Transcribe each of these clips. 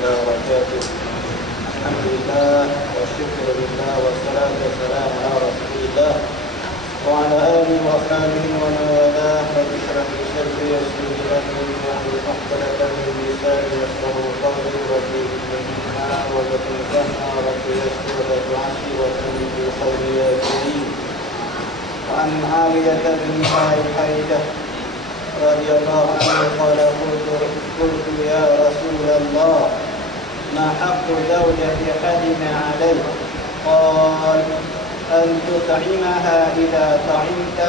الله وبركاته. الحمد لله والشكر لله والصلاة والسلام على رسول الله وعلى آله وأصحابه ومن والاه. رب اشرح لي صدري ويسر لي أمري واحلل عقدة من لساني يفقهوا قولي. رب زدنا وزدني فهما رب يسر ولا تعسر وأتمم بالخير يا كريم. وعن معاوية بن حيدة رضي الله عنه قال قلت يا رسول الله ما حق زوجة أحدنا عليه؟ قال أن تطعمها إذا طعمت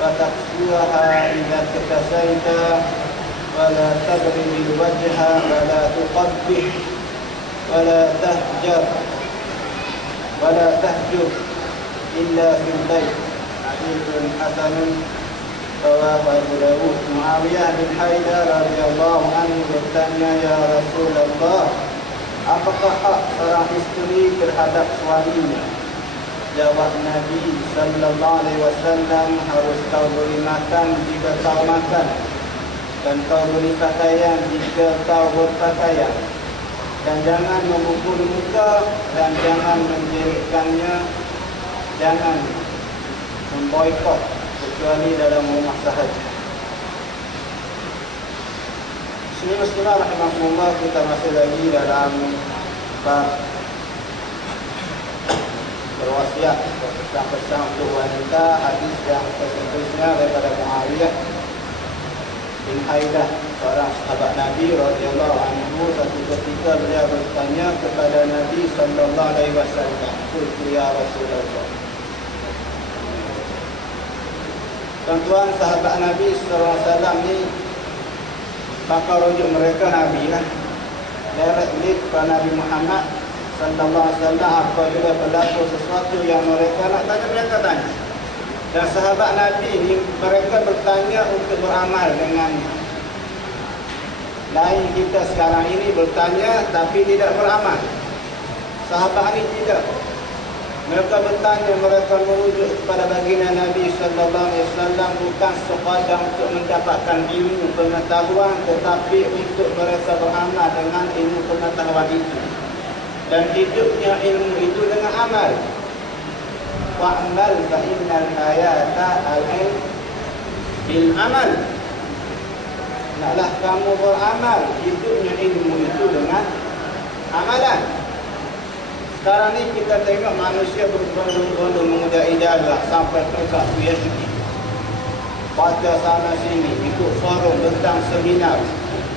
وتكسوها إذا اكتسيت ولا تضرب الوجه ولا تقبح ولا تهجر إلا في البيت. حديث حسن رواه Abu Dawud. Muawiyah bin Haidar radhiyallahu anhu bertanya, ya Rasulullah, apakah hak seorang istri terhadap suaminya? Jawab Nabi sallallahu alaihi wasallam, harus kau beri makan jika kau makan, dan kau beri pakaian jika kau berpakaian, dan jangan memukul muka dan jangan menjerikkannya, jangan memboikot kecuali dalam rumah sahaja. Bismillah rahimahullah, kita masih lagi dalam bab berwasiat pesan-pesan untuk wanita. Hadis yang seterusnya daripada Muawiyah bin Haidah, seorang sahabat Nabi radhiyallahu anhu. Satu ketika beliau bertanya kepada Nabi sallallahu alaihi wasallam, "Qultu ya Rasulullah." Tuan-tuan, sahabat Nabi sallallahu alaihi wasallam ni bakal rujuk mereka Nabi lah. Directly kepada Nabi Muhammad sallallahu alaihi wasallam apabila berlaku sesuatu yang mereka nak tanya, mereka tanya. Dan sahabat Nabi ni mereka bertanya untuk beramal dengannya. Lain kita sekarang ini bertanya tapi tidak beramal. Sahabat ni tidak. Mereka bertanya, mereka merujuk kepada baginda Nabi sallallahu alaihi wasallam bukan sekadar untuk mendapatkan ilmu pengetahuan, tetapi untuk mereka beramal dengan ilmu pengetahuan itu. Dan hidupnya ilmu itu dengan amal. Wa'amal fa innal hayata al-ilm bil amal. Naklah kamu beramal, hidupnya ilmu itu dengan amalan. Sekarang ni kita tengok manusia berbondong-bondong mengejar ijazah sampai peringkat PhD. Baca sana sini, ikut forum, tentang seminar,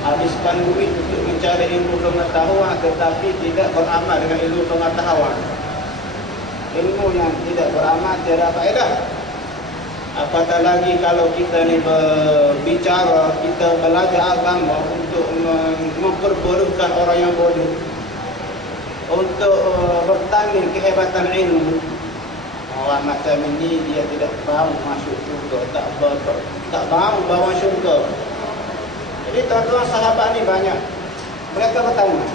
habiskan duit untuk mencari ilmu pengetahuan tetapi tidak beramal dengan ilmu pengetahuan. Ilmu yang tidak beramal tiada faedah. Apatah lagi kalau kita ni berbicara, kita belajar agama untuk memperbodohkan orang yang bodoh, untuk bertanding kehebatan ilmu. Orang macam ini dia tidak mahu masuk syurga, tak mahu bawa syurga. Jadi tuan-tuan, sahabat ni banyak. Mereka bertanya.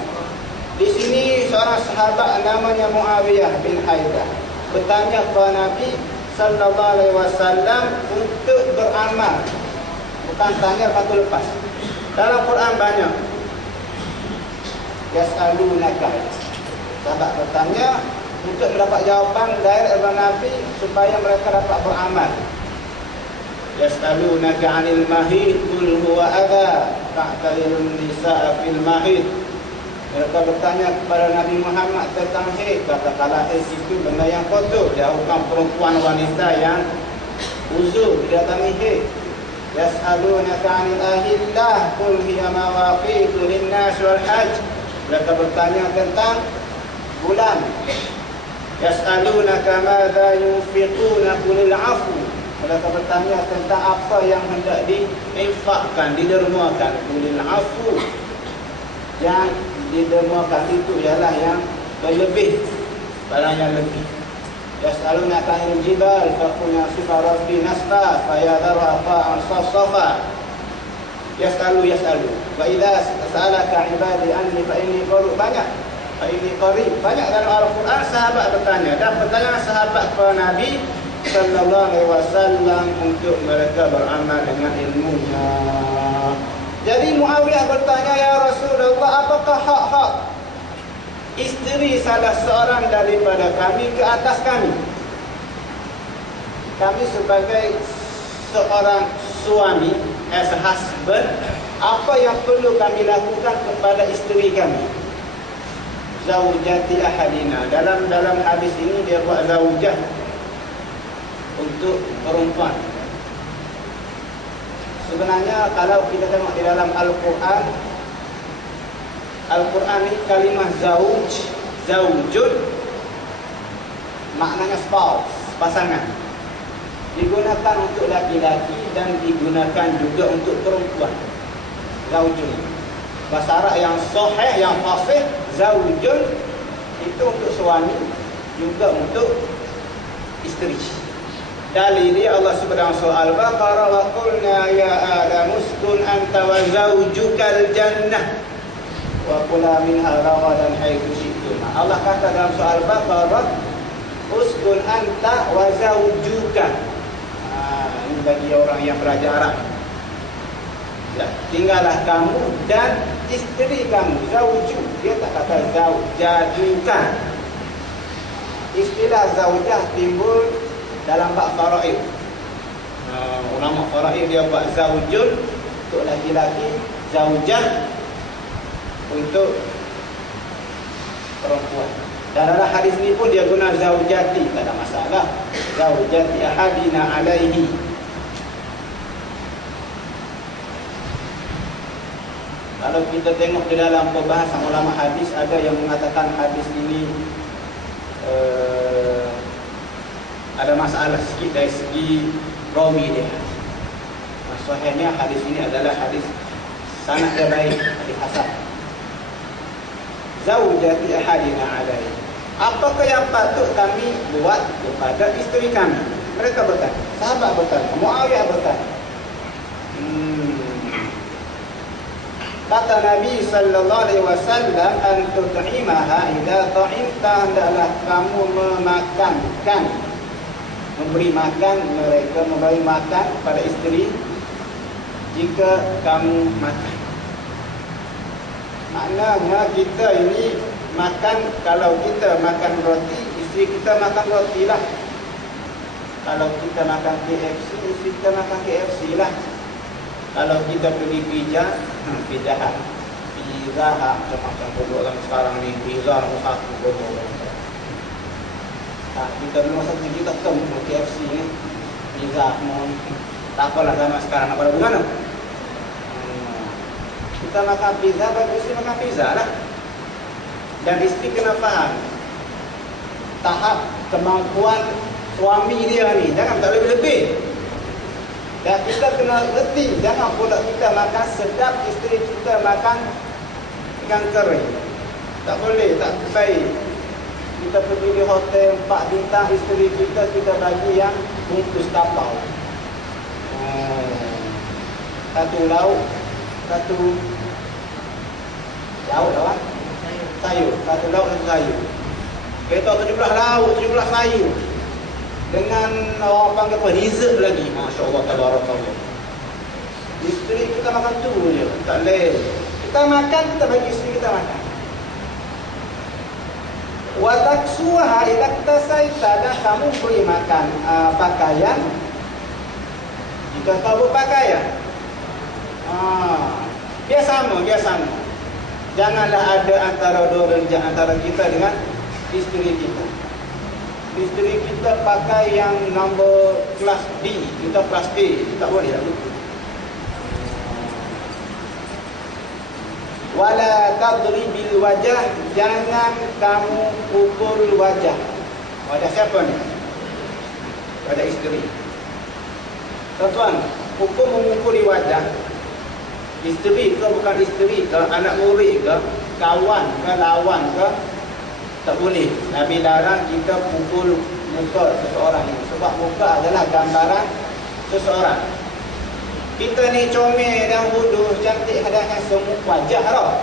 Di sini seorang sahabat namanya Muawiyah bin Haidah bertanya kepada Nabi sallallahu alaihi wasallam untuk beramal. Bukan tanya lepas lepas. Dalam Quran banyak. Yas'alunaka. Sahabat bertanya untuk mendapat jawapan direct dari Nabi supaya mereka dapat beramal. Yas'alunaka 'anil mahid qul huwa adha fa'tazilun nisaa fil mahid. Mereka bertanya kepada Nabi Muhammad tentang haid. Katakanlah haid itu benda yang kotor. Dia bukan perempuan wanita yang uzur didatangi haid. Yas'alunaka 'anil ahillah qul hiya mawaqitu lin-nas wal hajj. Mereka bertanya tentang bulan. Yas'alunaka madza yunfiquna qulil 'afwu. Mereka bertanya tentang apa yang hendak diinfakkan, didermakan. Qulil 'afwu. Yang didermakan itu ialah yang berlebih, barang yang lebih. Yas'alunaka 'anil jibal faqul yasifa rabbi nasfa fayadharuha qa'an safsafa. Yas'alu wa idza sa'alaka 'ibadi anni fa inni qarib. Banyak dalam Al-Quran sahabat bertanya, dan pertanyaan sahabat kepada Nabi sallallahu alaihi wasallam untuk mereka beramal dengan ilmunya. Jadi Muawiyah bertanya, ya Rasulullah, apa apakah hak-hak isteri salah seorang daripada kami ke atas kami? Kami sebagai seorang suami, as a husband, apa yang perlu kami lakukan kepada isteri kami? Zaujati ahadina. Dalam hadis ini dia buat zaujah untuk perempuan. Sebenarnya kalau kita tengok di dalam Al-Quran ni kalimah zaujun maknanya spouse, pasangan. Digunakan untuk laki-laki dan digunakan juga untuk perempuan. Zaujun. Bahasa Arab yang sahih, yang fasih, zaujun itu untuk suami, juga untuk isteri. Dalilnya Allah Subhanahu surah Al-Baqarah, wa qulna ya Adam uskun anta wa zaujukal jannah wa kula minha ragadan haitsu syi'tuma. Allah kata dalam surah Al-Baqarah, uskun anta wa zaujuka. Ini bagi orang yang belajar Arab. Ya, tinggallah kamu dan isteri kamu. Zauju, dia tak kata zaujaduka. Istilah zaujah timbul dalam bab faraid. Ulama faraid dia buat zaujun untuk laki-laki, zaujah untuk perempuan. Dan dalam hadis ni pun dia guna zaujati, tak ada masalah. Zaujati ahadina alaihi. Kalau kita tengok di dalam perbahasan ulama hadis, ada yang mengatakan hadis ini ada masalah sikit dari segi rawi dia. Maksudnya hadis ini adalah hadis sanad dia baik, hadis hasan. Zaujati ahadina alaihi. Apakah yang patut kami buat kepada isteri kami? Mereka bertanya, sahabat bertanya, Muawiyah bertanya. Kata Nabi sallallahu alaihi wasallam, an tut'imaha idza ta'imta, hendaklah kamu memakankan, memberi makan mereka, memberi makan pada isteri jika kamu makan. Maknanya kita ini makan, kalau kita makan roti, isteri kita makan roti lah. Kalau kita makan KFC, isteri kita makan KFC lah. Kalau kita pergi pizza macam bodoh orang sekarang ni, pizza nombor satu bodoh. Kita dulu masa kita ketemu KFC ni, pizza semua tak apalah zaman sekarang nak pada bagaimana. Kita makan pizza, bagi isteri makan pizza lah. Dan isteri kena faham tahap kemampuan suami dia ni, jangan tak lebih-lebih. Dan kita kena reti, jangan pula kita makan sedap, isteri kita makan ikan kering. Tak boleh, tak baik. Kita pergi di hotel 4 bintang, isteri kita bagi yang bungkus tapau. Satu lauk, satu lauk lah, sayur. Satu lauk, satu sayur. Kita 17 lauk, 17 sayur. Dengan orang panggil apa, dessert lagi. Masya Allah, tabarakallah. Isteri kita makan tu je, tak boleh. Kita makan, kita bagi isteri kita makan. Wa taksuha idza tasaita, dan kamu beri makan pakaian jika kau berpakaian. Dia sama. Janganlah ada antara dua rejak antara kita dengan isteri kita. Isteri kita pakai yang nombor kelas D, kita kelas A, tak boleh tak betul. Wala tadribil wajah, jangan kamu pukul wajah. Wajah siapa ni? Wajah isteri. Tuan-tuan, hukum memukuli wajah isteri ke bukan isteri ke, anak murid ke, kawan ke, lawan ke, tak boleh. Nabi larang kita pukul muka seseorang ini, sebab muka adalah gambaran seseorang. Kita ni comel dan bodoh, cantik hadapkan semua wajah tau.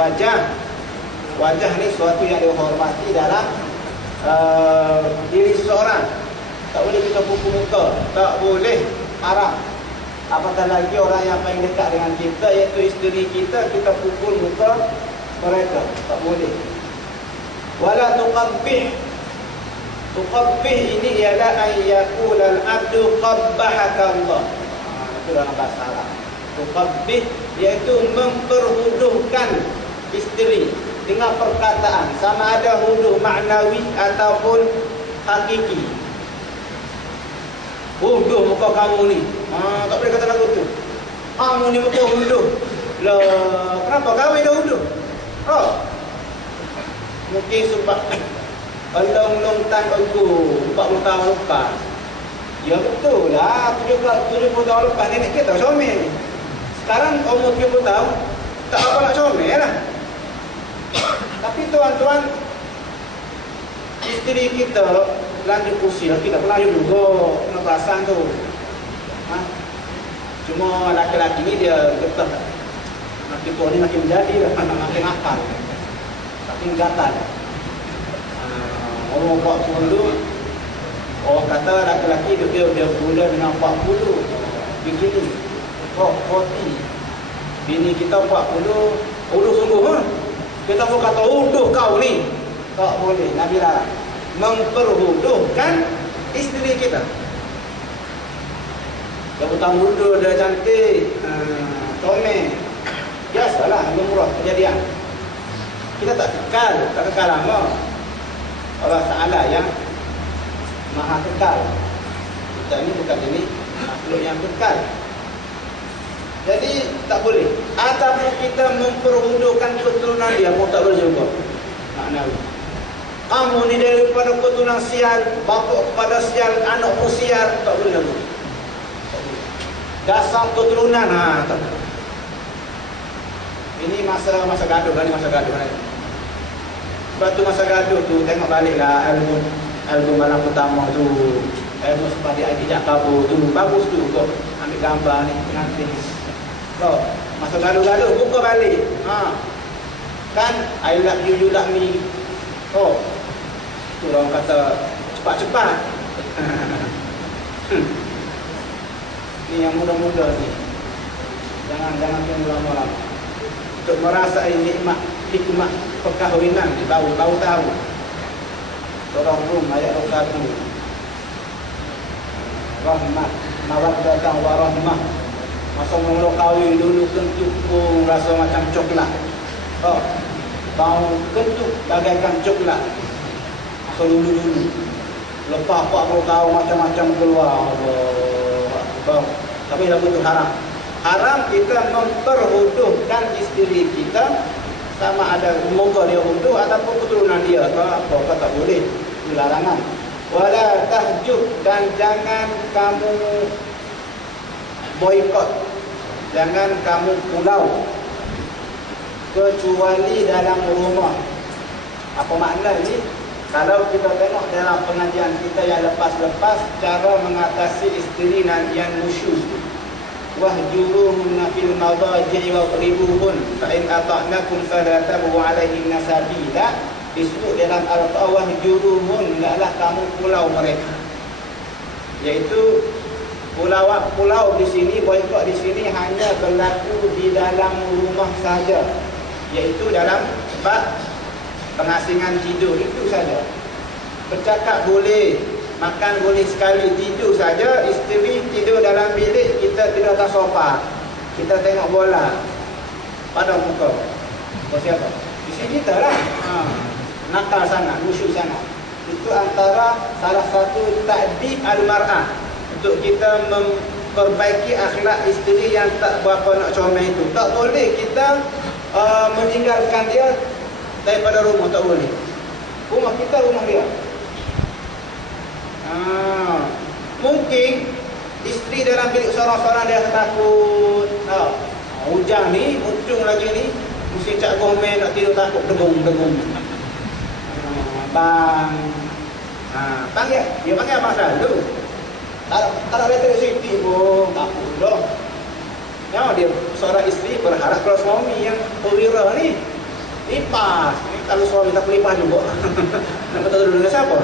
Wajah ni sesuatu yang dihormati dalam diri seseorang. Tak boleh kita pukul muka, tak boleh, haram. Apatah lagi orang yang paling dekat dengan kita, iaitu isteri kita, kita pukul muka mereka. Tak boleh. Wala tuqabbih. Tuqabbih ini ialah an yaqula al-abdu qabbahaka Allah. Itu dalam bahasa Arab. Tuqabbih iaitu memperhuduhkan isteri dengan perkataan, sama ada huduh maknawi ataupun hakiki. Huduh muka kamu ni. Tak boleh kata lagu tu. Kamu ni muka huduh. Lah, kenapa kahwin dah huduh? Oh. Mungkin sebab long tan aku 40 tahun lepas. Ya betul lah, 70 tahun lepas nenek kita comel ni. Sekarang umur 70 tahun, tak apa nak comel lah. Tapi tuan-tuan, isteri kita lanjut usia, kita pelayu juga nak perasan tu. Cuma laki-laki ni dia getah. Makin tua ni makin menjadi lah, makin akal, makin gatal. Orang 40, orang kata laki-laki dia bulan dengan 40 begini. 40. Bini kita 40, uduh sungguh ha? Kita pun kata uduh kau ni. Tak boleh, Nabi larang memperhuduhkan isteri kita. Dia hutang muda, dia cantik, comel, biasalah, lumrah kejadian. Kita tak kekal lama. Allah Ta'ala yang maha kekal. Kita ni bukan ini makhluk yang kekal. Jadi tak boleh. Ataupun kita memperhuduhkan keturunan dia pun tak boleh juga. Maknanya kamu ni daripada keturunan sial, bapa kepada sial, anak pun sial, tak boleh juga. Dasar keturunan tak boleh. Ini masa gaduh kan, masa gaduh kan. Sebab tu masa gaduh tu tengok baliklah album malam pertama tu, album sepadi Aidijak Kabur tu, bagus tu kau ambil gambar ni nanti. So, masa gaduh-gaduh buka balik. Kan I love you like me. Oh. Tu orang kata cepat-cepat. Ni yang muda-muda ni. Jangan tunggu lama-lama. Untuk merasai nikmat hikmah perkahwinan ni tahu. Surah Rum ayat 21. Rahmat, mawaddah wa rahmah. Masa mula kahwin dulu kentut pun rasa macam coklat. Bau kentut bagaikan coklat. Masa dulu. Lepas 40 tahun macam-macam keluar. Allah. Tapi lagu itu haram. Haram kita memperhuduhkan isteri kita, sama ada muka dia huduh ataupun keturunan dia. Apa tak boleh. Itu larangan. Wala tahjud, dan jangan kamu boikot, jangan kamu pulau kecuali dalam rumah. Apa makna ni? Kalau kita tengok dalam pengajian kita yang lepas-lepas, cara mengatasi isteri yang nusyuz, wahjuruhunna fil madaji' wadribuhun fa in ata'nakum fala tabu 'alaihinna sabila. Disebut dalam Al-Quran, wahjuruhun, hendaklah kamu pulau mereka. Iaitu pulau di sini, boikot di sini hanya berlaku di dalam rumah saja, iaitu dalam bab pengasingan tidur itu saja. Bercakap boleh, makan boleh sekali, tidur saja. Isteri tidur dalam bilik, kita tidur atas sofa, kita tengok bola pada muka. Siapa? Isteri kita lah. Nakal sangat, musyuk sangat. Itu antara salah satu ta'dib al-mar'ah, untuk kita memperbaiki akhlak isteri yang tak berapa nak comel itu. Tak boleh kita meninggalkan dia daripada rumah, tak boleh. Rumah kita, rumah dia. Mungkin isteri dalam bilik seorang-seorang dia takut. Hujan ni, ujung lagi ni, mesti Cak Gomen nak tidur takut, degung. Bang, panggil, dia panggil abang selalu. Tak ada elektrisiti pun, takut dah. Ya, dia seorang isteri berharap kalau suami yang perwira ni lipas. Ni kalau suami tak lipas juga. Nak betul dulu dengan siapa?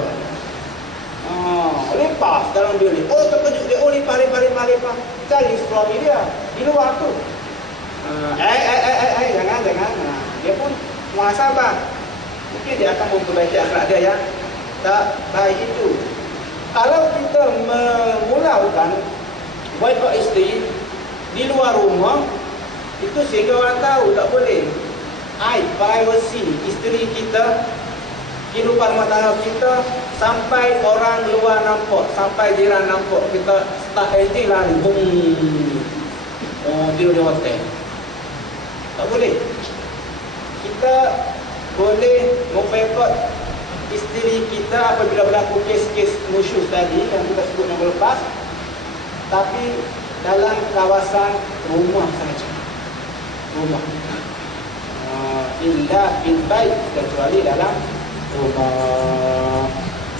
Lepas dalam bilik. Oh, terkejut dia. Oh, limpah. Cari suami dia di luar tu. Jangan. Dia pun muhasabah. Mungkin dia akan memperbaiki akhlak dia yang tak baik itu. Kalau kita memulaukan boikot isteri di luar rumah, itu sehingga orang tahu tak boleh. Privacy isteri kita, kehidupan rumah tangga kita, sampai orang luar nampak, sampai jiran nampak, kita start engine lari, tidur di hotel. Tak boleh. Kita boleh memboikot isteri kita apabila berlaku kes-kes nusyus tadi yang kita sebut yang lepas, tapi dalam kawasan rumah saja. Rumah. Illa bil bait, kecuali dalam rumah.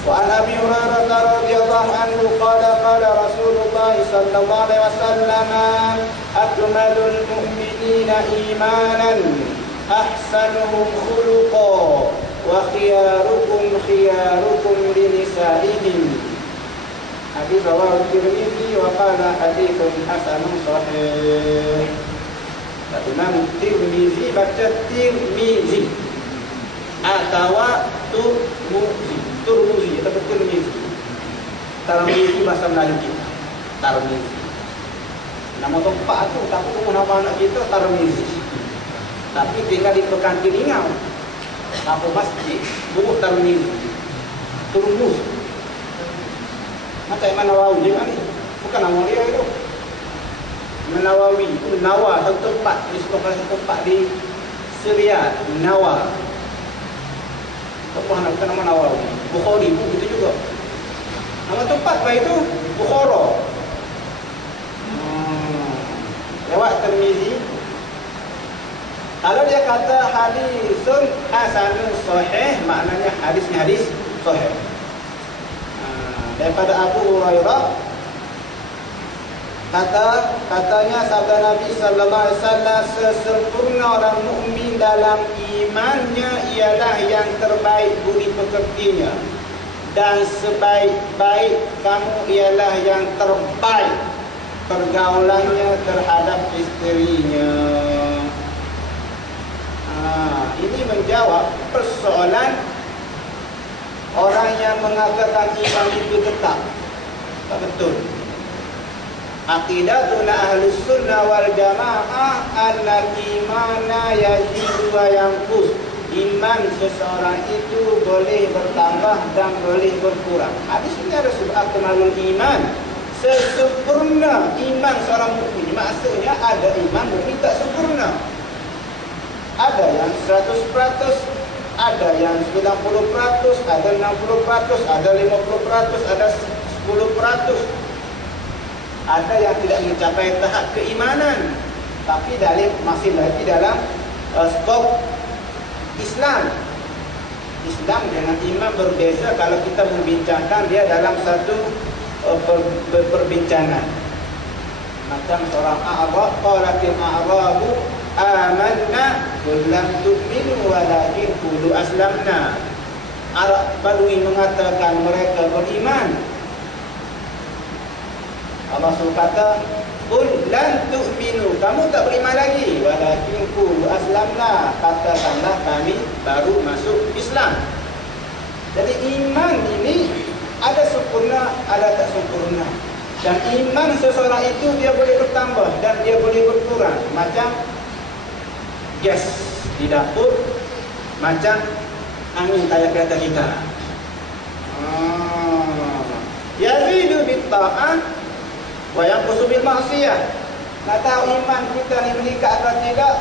Wa an Abi Hurairah radhiyallahu anhu qala Rasulullah sallallahu alaihi wasallam akmalul mu'minina imanan ahsanuhum khuluqan wa khiyarukum li nisaihim. Hadis rawahu Tirmidzi wa qala haditsun hasanun sahih. Imam Tirmidzi baca Tirmidzi atau Turmuzi atau Tirmidzi. Tirmidzi bahasa Melayu kita. Tirmidzi. Nama tempat tu, tapi nama anak kita Tirmidzi. Tapi tinggal di Pekan Kiringau. Apa masjid buku Tirmidzi. Turmuzi. Macam Imam Nawawi dia ni. Bukan nama dia itu. Imam Nawawi itu Nawa, satu tempat, disebutkan satu tempat di Syria, Nawa. Apa nak nama Nawawi? Bukhari pun gitu juga. Nama tempat apa itu? Bukhara. Lewat Tirmidzi. Kalau dia kata hadisun hasanun sahih, maknanya hadisnya hadis sahih. Daripada Abu Hurairah katanya sabda Nabi sallallahu alaihi wasallam, sesempurna orang mukmin dalam imannya ialah yang terbaik budi pekertinya, dan sebaik-baik kamu ialah yang terbaik pergaulannya terhadap isterinya. Ini menjawab persoalan orang yang mengatakan iman itu tetap. Tak betul. Aqidatuna ahlus sunnah wal jamaah annal imana yazidu wa yanqus. Iman seseorang itu boleh bertambah dan boleh berkurang. Hadis ini ada sebab akmalul iman, sesempurna iman seorang mukmin. Maksudnya ada iman mukmin tak sempurna. Ada yang 100%, ada yang 90%, ada 60%, ada 50%, ada 10%. Ada yang tidak mencapai tahap keimanan, tapi masih lagi dalam skop Islam. Islam dengan iman berbeza kalau kita membincangkan dia dalam satu perbincangan. Macam seorang A'rab, qalatil a'rabu amanna qul lam tu'minu walakin qulu aslamna. Arab Badui mengatakan mereka beriman. Allah SWT kata, qul lan tu'minu, kamu tak beriman lagi, walakin qulu aslamna, katakanlah kami baru masuk Islam. Jadi iman ini ada sempurna, ada tak sempurna. Dan iman seseorang itu dia boleh bertambah dan dia boleh berkurang. Macam gas di dapur, macam angin kayak kereta kita. Yazidu bitta'ah wa yanqusu bil ma'siyah. Nak tahu iman kita ni meningkat atau tidak?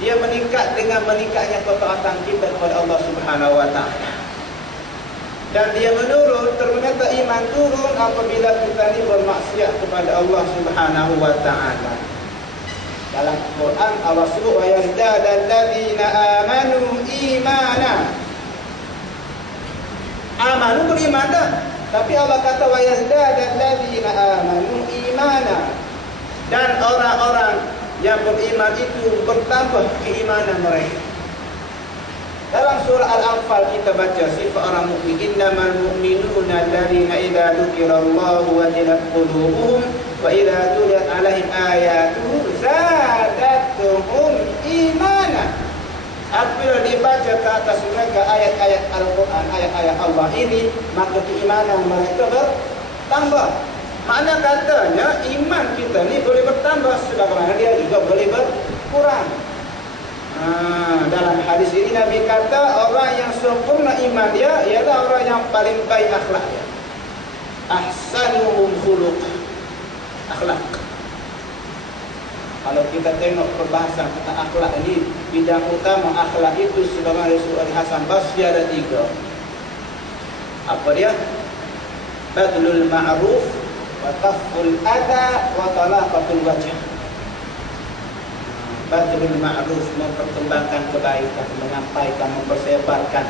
Dia meningkat dengan meningkatnya ketaatan kita kepada Allah Subhanahu wa taala. Dan dia menurun, ternyata iman turun apabila kita ni bermaksiat kepada Allah Subhanahu wa taala. Dalam Quran Allah sebut wa yazdadal ladzina amanu imana. Amanu beriman dah. Tapi Allah kata wa yazdadal ladzina amanu imana. Dan orang-orang yang beriman itu bertambah keimanan mereka. Dalam surah Al-Anfal kita baca sifat orang mukmin, innamal mu'minuna alladziina idza dzukirallahu wajilat qulubuhum wa idza tuliyat 'alaihim ayatuhu zadatuhum imanan. Apabila dibaca ke atas mereka ayat-ayat Al-Quran, ayat-ayat Allah ini, maka keimanan mereka bertambah. Makna katanya iman kita ni boleh bertambah sebagaimana dia juga boleh berkurang. Dalam hadis ini Nabi kata orang yang sempurna iman dia ialah orang yang paling baik akhlaknya. Ahsanuhum khuluq, akhlak. Kalau kita tengok perbahasan tentang akhlak ini, bidang utama akhlak itu sebagaimana Rasulullah Hasan Basri ada 3. Apa dia? Badlul ma'ruf wa kaful adha wa talaqatul wajh. Badlul ma'ruf, memperkembangkan kebaikan, menyampaikan, mempersebarkan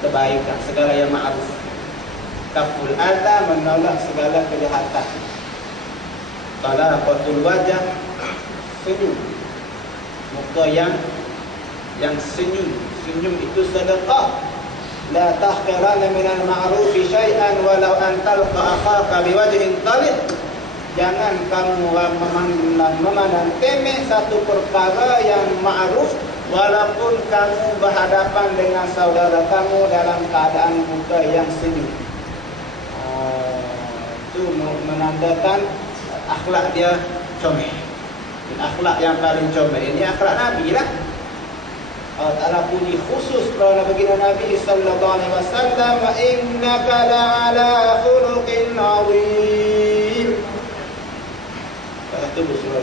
kebaikan, segala yang ma'ruf. Kaful adha, menolak segala kejahatan. Talaqatul wajh, senyum, muka yang senyum. Senyum itu sedekah. La tahqiranna minal ma'rufi syai'an walau an talqa akhaka biwajhin talib. Jangan kamu memandang temeh satu perkara yang ma'ruf walaupun kamu berhadapan dengan saudara kamu dalam keadaan muka yang senyum. Itu menandakan akhlak dia comel. Akhlak yang paling comel ini akhlak Nabi lah. Allah Ta'ala puji khusus kerana baginda Nabi sallallahu alaihi wasallam, wa innaka la'ala khuluqin 'azim. Itu surah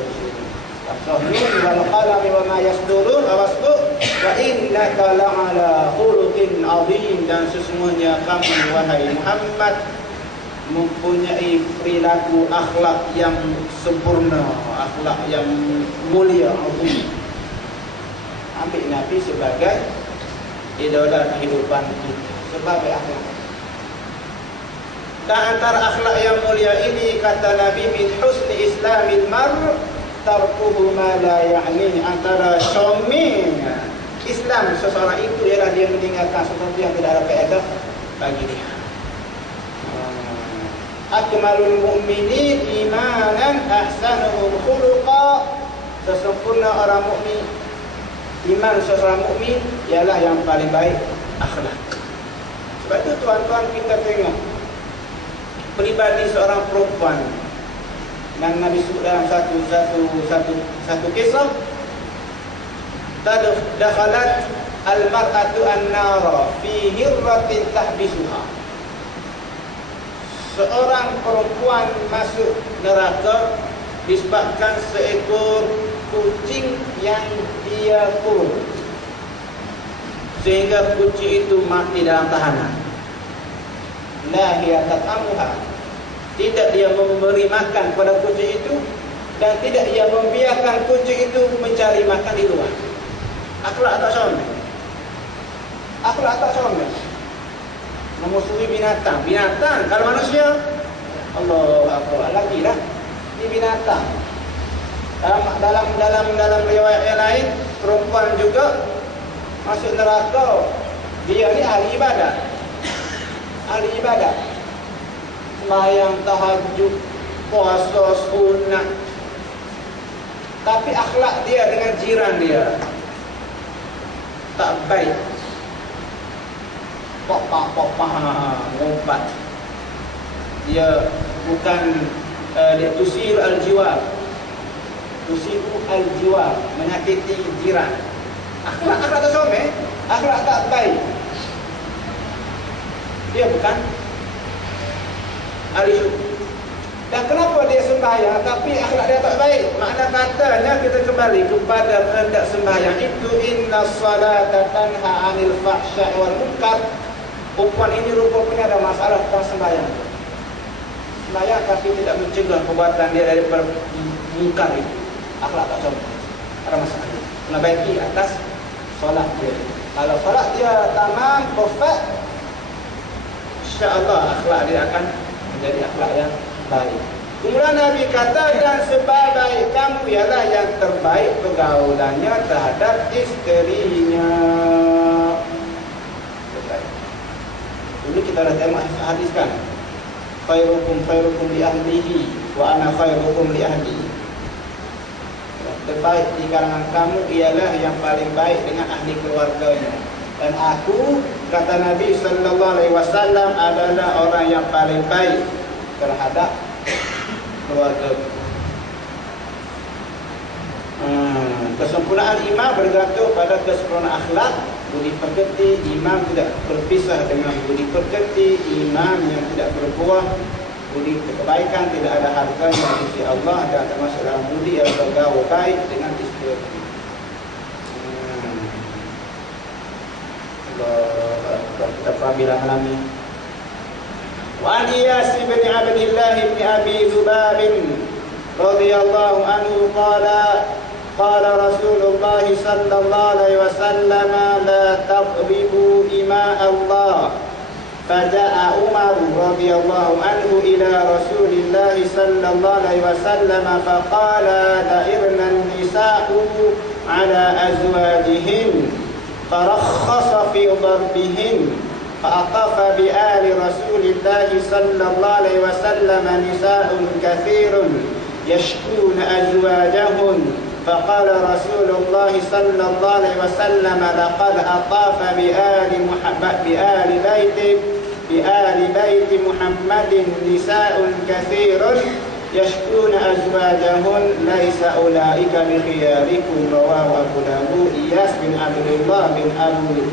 Al-Nun wal qalami wa ma yasturun awasbu wa innaka la'ala khuluqin 'azim. Dan sesungguhnya kamu wahai Muhammad mempunyai perilaku akhlak yang sempurna, akhlak yang mulia, azim. Ambil Nabi sebagai idola kehidupan kita, sebagai akhlak. Dan antara akhlak yang mulia ini kata Nabi, min husni islamil mar tarkuhu ma la ya'ni. Antara comel Islam seseorang itu ialah dia meninggalkan sesuatu yang tidak ada faedah bagi dia. Akmalul mu'minin imanan ahsanuhum khuluqa. Sesempurna orang mukmin, iman seorang mukmin ialah yang paling baik akhlak. Sebab itu tuan-tuan kita tengok peribadi seorang perempuan yang Nabi sebut dalam satu kisah, dakhalat al-mar'atu an-nara fi hirratin tahbisuha. Seorang perempuan masuk neraka disebabkan seekor kucing yang dia kurung, sehingga kucing itu mati dalam tahanan. La hiya tat'amuha, tidak dia memberi makan pada kucing itu, dan tidak ia membiarkan kucing itu mencari makan di luar. Akhlak tak comel. Akhlak tak comel. Memusuhi binatang. Binatang, kalau manusia, Allah Akbar, lagi lah. Ini binatang. Dalam riwayat yang lain, perempuan juga masuk neraka. Dia ni ahli ibadat. Ahli ibadat. Sembahyang, tahajud, puasa, sunat. Tapi akhlak dia dengan jiran dia tak baik. Pop-pop, ngumpat. Dia bukan dia tusir al-jiwar. Tusiru al-jiwar, menyakiti jiran. Akhlak tak comel, akhlak tak baik. Dia bukan ahli syukur. Dan kenapa dia sembahyang tapi akhlak dia tak baik? Makna katanya kita kembali kepada kehendak sembahyang itu, inna salata tanha 'anil fahsya'i wal munkar. Perempuan ini rupanya ada masalah tentang sembahyang. Sembahyang tapi tidak mencegah perbuatan dia daripada munkar itu. Akhlak tak comel. Ada masalah. Kena baiki atas solat dia. Kalau solat dia tamam, perfect, insya-Allah akhlak dia akan menjadi akhlak yang baik. Kemudian Nabi kata, dan sebaik kamu ialah yang terbaik pergaulannya terhadap isterinya. saudara tengok hadis kan, khairukum khairukum li ahlihi wa ana khairukum li ahli. Terbaik di kalangan kamu ialah yang paling baik dengan ahli keluarganya. Dan aku, kata Nabi sallallahu alaihi wasallam, adalah orang yang paling baik terhadap keluarga. Kesempurnaan imam bergantung pada kesempurnaan akhlak, budi pekerti. Imam tidak berpisah dengan budi pekerti. Imam yang tidak berbuah budi kebaikan tidak ada harganya di sisi Allah, dan termasuk dalam budi yang bergaul baik dengan istri. Kita pahamilah alami. Wa an Iyas bin Abdillah bin Abi Dzubab radhiyallahu anhu qala Rasulullah sallallahu alaihi wasallam la taqribu ima Allah. فجاء عمر رضي الله عنه إلى رسول الله صلى الله عليه وسلم فقال دائرنا النساء على أزواجهن فرخص في ضربهن فأطاف بآل رسول الله صلى الله عليه وسلم نساء كثير يشكون أزواجهن فقال رسول الله صلى الله عليه وسلم لقد أطاف بآل بيت محمد نساء كثير يشكون أزواجهن ليس أولئك بخياركم. رواه أبو داود. Iyas bin Abdullah bin Abu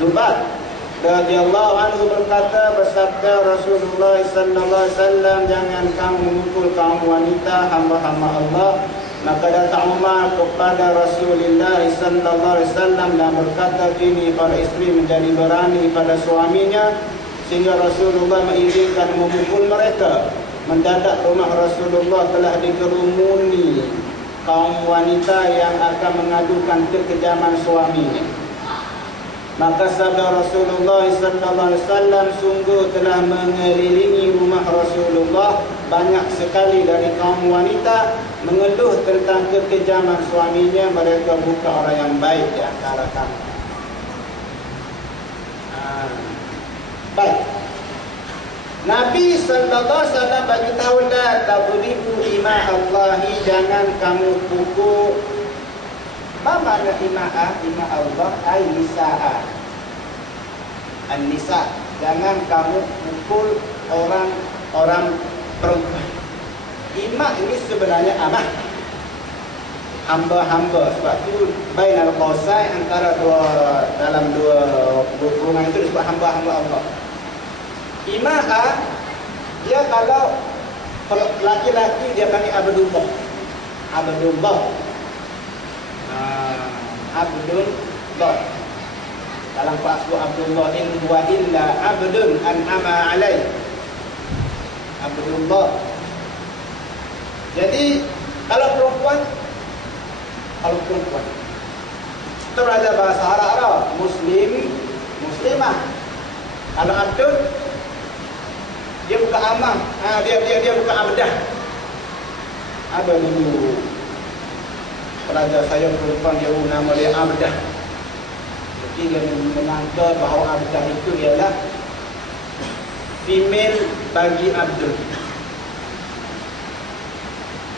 Dzubab radhiyallahu anhu berkata, bersabda Rasulullah sallallahu alaihi wasallam, jangan kamu memukul kaum wanita hamba-hamba Allah. Maka datang Umar kepada Rasulullah sallallahu alaihi wasallam dan berkata, kini para isteri menjadi berani pada suaminya sehingga Rasulullah mengizinkan memukul mereka. Mendadak rumah Rasulullah telah dikerumuni kaum wanita yang akan mengadukan kekejaman suaminya. Maka sabda Rasulullah sallallahu alaihi wasallam, sungguh telah mengelilingi rumah Rasulullah banyak sekali dari kaum wanita mengeluh tentang kekejaman suaminya. Mereka bukan orang yang baik di antara kamu. Baik. Nabi sallallahu alaihi wasallam bagi tahu, la tadribu ima Allahi, jangan kamu pukul. Apa makna ima'ah? Ima Allah ay nisa'a. An-nisa, jangan kamu pukul orang perempuan. Ima ini sebenarnya amah, hamba-hamba. Sebab itu bainal qausai, antara dalam dua hubungan itu disebut hamba-hamba Allah. Ima'ah, dia kalau laki-laki dia panggil Abdullah. Abdullah. Abdullah. Dalam pasal Abdullah, in huwa illa abdun an'ama alaih. Abdullah. Jadi kalau perempuan itu ada bahasa Arab, muslim, muslimah. Kalau abdul, dia bukan amah, dia bukan abdah. Ada dulu pelajar saya perempuan, dia nama dia abdah. Jadi dia menyangka bahawa abdah itu ialah female bagi abdul.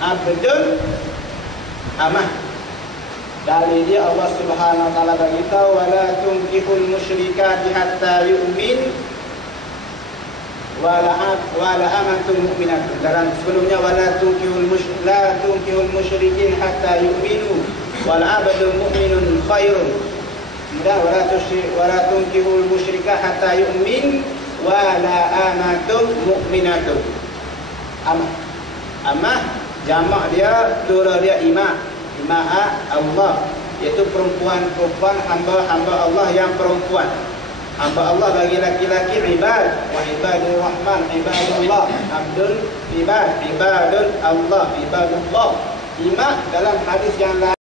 Abdul amah. Dari dia Allah Subhanahu wa taala bagi tahu, wala tunkihul musyrikati hatta yu'min wala amatun mu'minatun. Dan sebelumnya wala tunkihul musyrikin hatta yu'minu wal 'abdul mu'minun khairun. Dan wala tunkihul musyrika hatta yu'min wala amatun mu'minatun. Amah jamak dia, plural dia imah. Ima'ah Allah, iaitu perempuan-perempuan, hamba-hamba Allah yang perempuan. Hamba Allah bagi laki-laki ibad, wa ibadur rahman, ibadullah. Abdul ibad, ibadun Allah, ibadullah. Imam dalam hadis yang lain